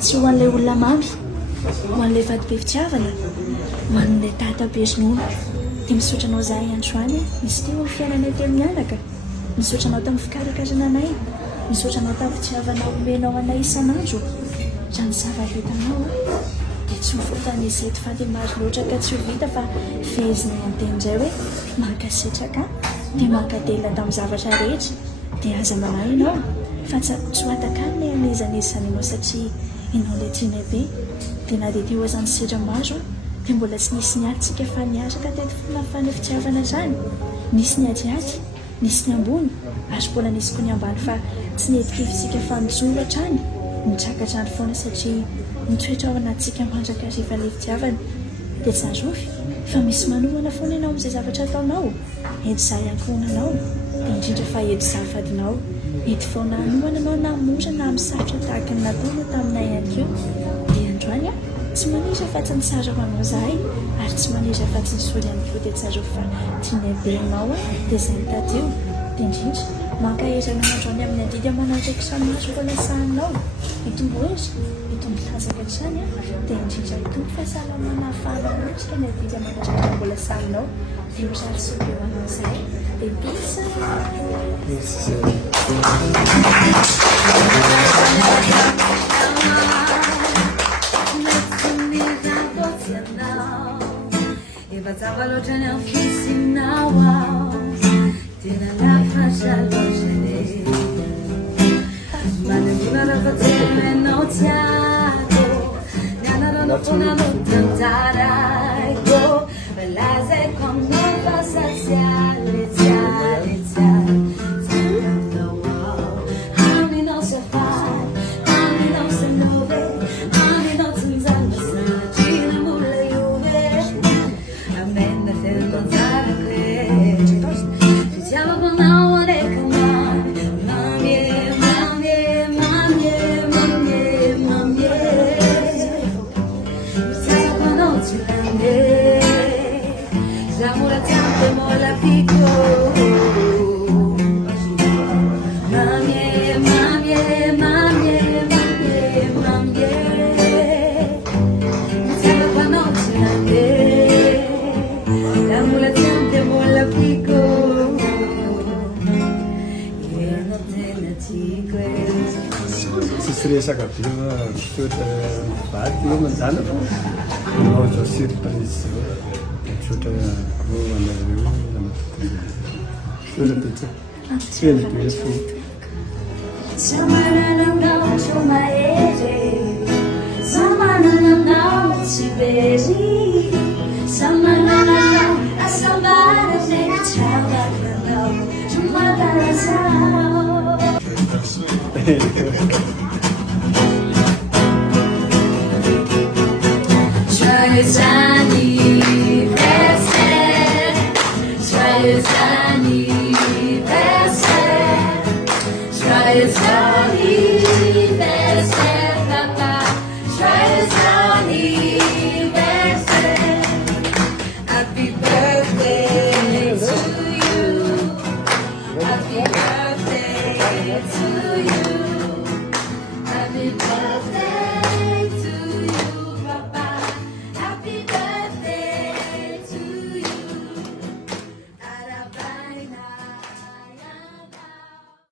Tsy ho an'ilay olona mamy, ho an'ilay vadibe fitiavana, ho an'ilay tatabe ronono. Dia misaotra anao izahay androany, misy teo amin'ny fiainanay teo mianaka, misaotra anao tamin'ny fikarakarana anay, misaotra anao tamin'ny fitiavana omenao anay isan'andro. Raha ny zava-hitanao dia tsy ho votany izay ty maro loatra ka tsy ho vita fa fehezinay anteny indray hoe mankasetraka dia mankadelina tamin'ny zavatra rehetra dia aza manahy ianao fa tsy ho atakanina anezanezana ianao satria ianao ilay tianay be. Dia na dia teo azany sedra maro dia mbola tsy nisy niadytsika fa niaraka teto fony fitiavana izany. Nisy niadyady, nisy ny ambony ary mbola nisy koa ny ambany fa tsy nihetikivisika fa nijoro hatrany nitrakatra ny foana satria nitoetra ao anatsika mandraka rehefa ilay fitiavana. Dia tsy azofy fa misy manohana foana ianao amin'izay zavatra ataonao. Eto izaho ankohonanao dia indrindra fa eto izaho fadinao. Eto foana anohana anao namora na amin'ny sarotra tahaka ny nataonao taminay ihany koa. Dia androany tsy manetra fa tsy nitsara ho anao izahay ary tsy manetra fa tsy nisolo ihany koa. Dia tsy azofy fa tianay be ianao dia izay nitadio. Dia indrindra mankahezana androany amin'ny andidy amanandraiky samihazo mbola sahanao itombo hezitra itombo tanjaka hatrany dia indrindra itombo fahasalamana ahafahanao natrika ny andidy amanandraiky mbola sahanao dia mirary soa be ho anao izahay. Dia bisa Efa loatra ny ankisinao tena lafatra loatra manavona raha tena ianao tiako nianarana foana no tantaraiko lazaiko aminao fa saziale tiale tiale aminao se fai aminao se nove aminao tunzana sanatina mula iove amenda fernanzara cre fitiava vanao areca mami mamie mamie mamie mamie mamie fitiava vanao tilande zamura tante mola pico mamie mamie mamie mamie mamie fitiava vanao tilande zamura tante mola pico ena tena tico tsisy resaka be misotra vady io manjanaka anao zao surprise zao misotra anareo sotra pizza tsy eny be fo Samanananao chomaere, samanananao chivery, samanananao asambara mechavakanao, chumatarasao. Joyeux anniversaire, joyeux anniversaire, joyeux anniversaire, papa, joyeux anniversaire, happy birthday to you, happy birthday to you.